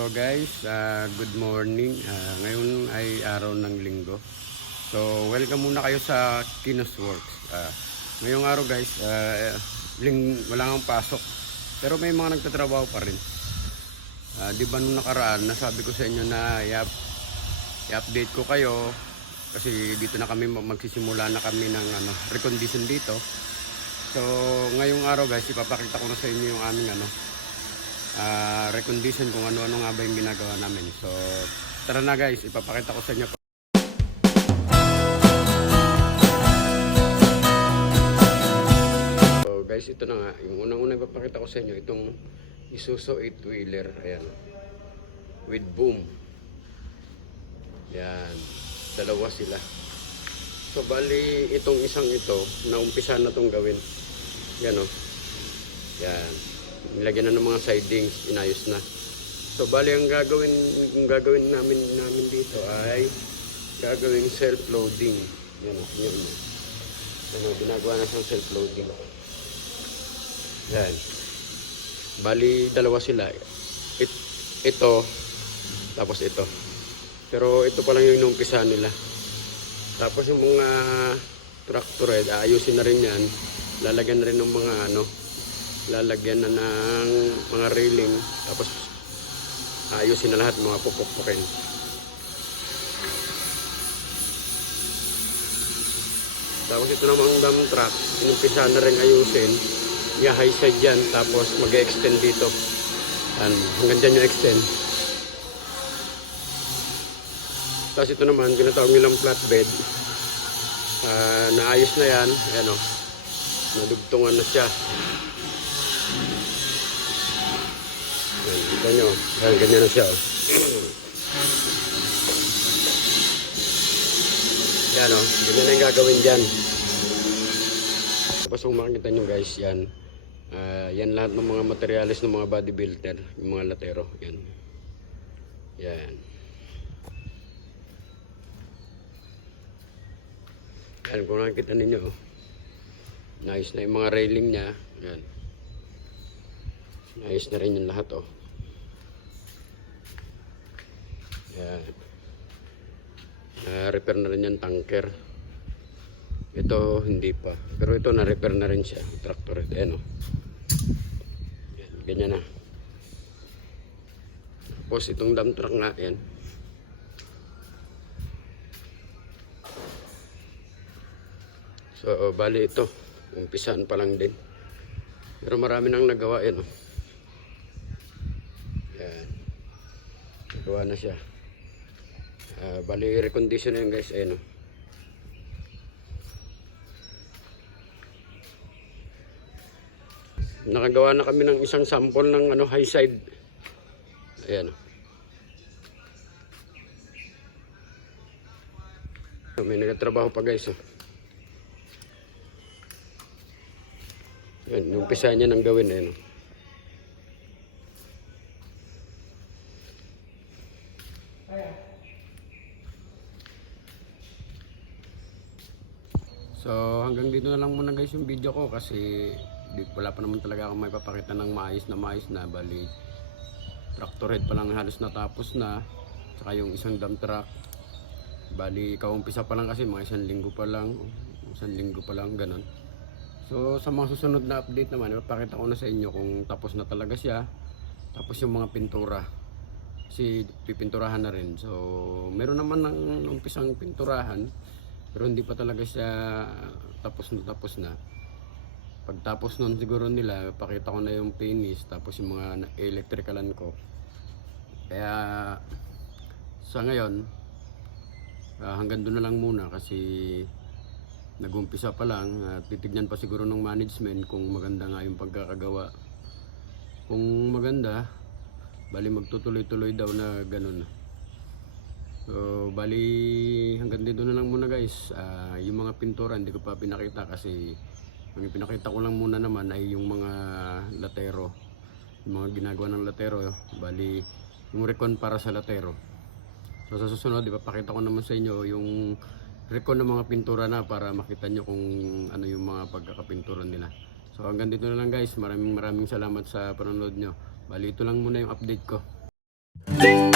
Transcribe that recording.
So guys, good morning. Ngayon ay araw ng linggo. So welcome muna kayo sa Kinos Works. Ngayong araw guys, wala kang pasok. Pero may mga nagtatrabaho pa rin. Di ba nung nakaraan, nasabi ko sa inyo na i-update ko kayo. Kasi dito na kami magsisimula na kami ng recondition dito. So ngayong araw guys, ipapakita ko na sa inyo yung aming recondition kung ano-ano nga ba yung ginagawa namin. So tara na guys, ipapakita ko sa inyo. So guys, ito na nga yung unang-unang ipapakita ko sa inyo, itong Isuzu 8-wheeler. Ayan, with boom. Yan, dalawa sila. So bali itong isang ito, naumpisa na itong gawin. Yan o. Yan, nilagyan na ng mga sidings, inayos na. So bali ang gagawin namin dito ay gagawing self-loading. Yan o, yun. Ginagawa na siyang self-loading. Yan. Bali dalawa sila. Ito, tapos ito. Pero ito pa lang yung inumpisa nila. Tapos yung mga tractor, ayusin na rin yan. Lalagyan na rin ng mga lalagyan na ng mga railing. Tapos ayusin na lahat, mga pupukpukin. Tapos ito namang dump truck, inumpisa na rin ayusin. I-high side yan, tapos mag-extend dito. Hanggang dyan yung extend. Tapos ito naman, tinatawag nilang flatbed. Naayos na yan. Ayan o. Nadugtungan na siya. Ayan, kita nyo. Ayan, ganyan na siya o. Yan o. Ganyan na yung gagawin dyan. Tapos kung makikita nyo guys, yan. Yan lahat ng mga materialis ng mga bodybuilder. Yung mga latero. Yan. Yan. Yan, kung nakikita ninyo, nice na yung mga railing niya. Yan. Nice na rin yung lahat, oh. Yan. Repair na rin yung tanker. Ito, hindi pa. Pero ito, na-repair na rin siya. Tractor. Ayan, oh. Yan, ganyan na. Tapos itong dump truck nga, yan. So, bali ito, umpisaan pa lang din. Pero marami nang nagawa yan. Yan. Nagawa na siya. Bali, recondition na yun guys. Ayan. Nakagawa na kami ng isang sample ng high side. Ayan. May nagtatrabaho pa guys. Yan, umpisa niya nang gawin eh. So hanggang dito na lang muna guys yung video ko kasi wala pa naman talaga ako may papakita ng maayos na. Bali tractor head pa lang halos natapos na. Saka yung isang dump truck. Bali kaumpisa pa lang kasi mga isang linggo pa lang ganun. So sa mga susunod na update naman, ipapakita ko na sa inyo kung tapos na talaga siya. Tapos yung mga pintura, kasi pipinturahan na rin. So meron naman ng umpisang pinturahan, pero hindi pa talaga siya tapos na. Pagtapos nun siguro nila, ipapakita ko na yung finish, tapos yung mga electricalan ko. Kaya sa ngayon, hanggang doon na lang muna kasi nag-umpisa pa lang at titignan pa siguro ng management kung maganda nga yung pagkakagawa. Kung maganda, bali magtutuloy-tuloy daw na ganun. So bali hanggang dito na lang muna guys. Yung mga pintura hindi ko pa pinakita kasi ang pinakita ko lang muna naman ay yung mga latero. Yung mga ginagawa ng latero, bali yung recon para sa latero. So sa susunod, ipapakita ko naman sa inyo yung recon ng mga pintura na para makita nyo kung ano yung mga pagkakapintura nila. So hanggang dito na lang guys. Maraming salamat sa panonood nyo. Bali ito lang muna yung update ko. Thank